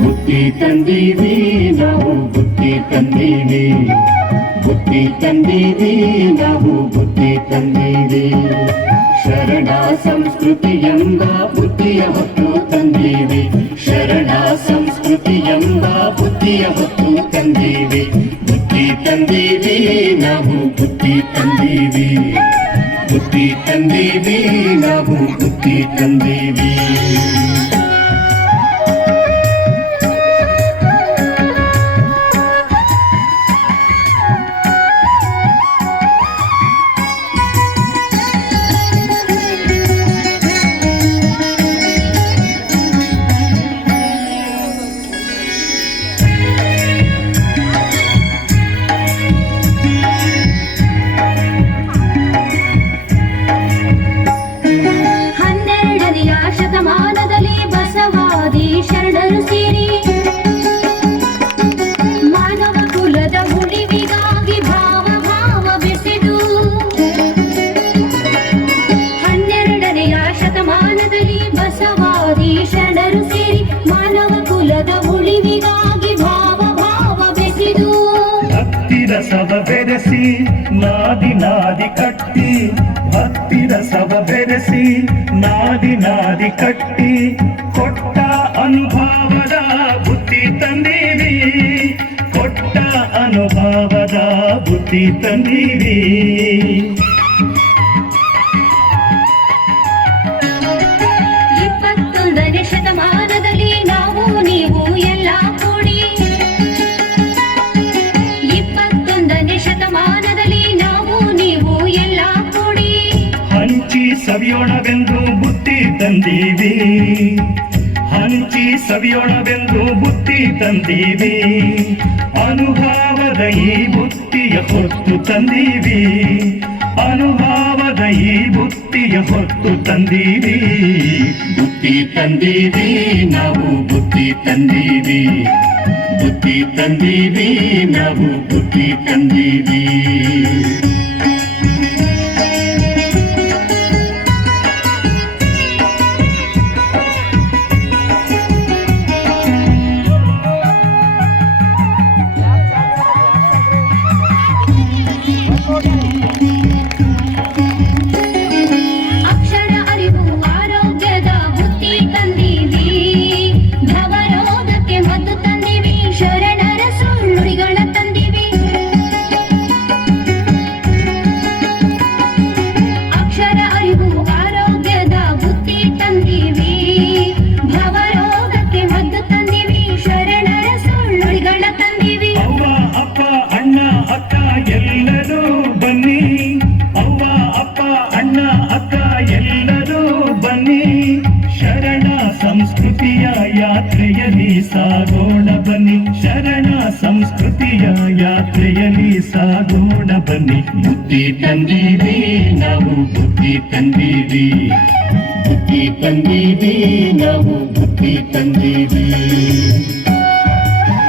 ಬುತ್ತಿ ತಂದೀವಿ ನಾವು ಬುತ್ತಿ ತಂದೀವಿ, ಬುತ್ತಿ ತಂದೀವಿ ನಾವು ಬುತ್ತಿ ತಂದೀವಿ. ಶರಣ ಸಂಸ್ಕೃತಿ ಎಂಬ ಬುದ್ಧಿಯ ಹೊತ್ತು ತಂದೀವಿ, ಶರಣ ಸಂಸ್ಕೃತಿ ಎಂಬ ಬುದ್ಧಿಯ ಹೊತ್ತು ತಂದೀವಿ. ಬುತ್ತಿ ತಂದೀವಿ ನಾವು ಬುತ್ತಿ ತಂದೀವಿ, ಬುತ್ತಿ ತಂದೀವಿ ನಾವು ಬುತ್ತಿ ತಂದೀವಿ. ರಸವ ಬೆರೆಸಿ ನಾದಿ ನಾದಿ ಕಟ್ಟಿ, ಭಕ್ತಿ ರಸವ ಬೆರೆಸಿ ನಾದಿ ನಾದಿ ಕಟ್ಟಿ, ಕೊಟ್ಟ ಅನುಭವದ ಬುದ್ಧಿ ತಂದೀವಿ, ಕೊಟ್ಟ ಅನುಭವದ ಬುದ್ಧಿ ತಂದೀವಿ. 21ನೇ ಶತಮಾನದಲ್ಲಿ ನಾವು ನೀವು ಎಲ್ಲ ಕೂಡಿ, 21ನೇ ಶತಮಾನದಲ್ಲಿ ನಾವು ನೀವು ಎಲ್ಲ ಕೂಡಿ ಹಂಚಿ ಸವಿಯೋಣವೆಂದು ಬುದ್ಧಿ ತಂದೀವಿ, ಹಂಚಿ ಸವಿಯೋಣವೆಂದು ಬುದ್ಧಿ ತಂದೀವಿ. ಅನುಭವದ ಈ ಬುದ್ಧಿಯ ಹೊತ್ತು ತಂದೀವಿ, ಅನುಭವದ ಈ ಬುದ್ಧಿಯ ಹೊತ್ತು ತಂದೀವಿ. ಬುದ್ಧಿ ತಂದೀವಿ ನಾವು ಬುದ್ಧಿ ತಂದೀವಿ, ಬುದ್ಧಿ ತಂದೀವಿ ನಾವು ಬುದ್ಧಿ ತಂದೀವಿ. ಯಾತ್ರೆಯಲ್ಲಿ ಸಾಗೋಣ ಬನ್ನಿ, ಶರಣ ಸಂಸ್ಕೃತಿಯ ಯಾತ್ರೆಯಲ್ಲಿ ಸಾಗೋಣ ಬನ್ನಿ. ಬುದ್ಧಿ ತಂದೀವಿ ನಾವು ಬುದ್ಧಿ ತಂದೀವಿ, ಬುದ್ಧಿ ತಂದೀವಿ ನಾವು ಬುದ್ಧಿ ತಂದೀವಿ.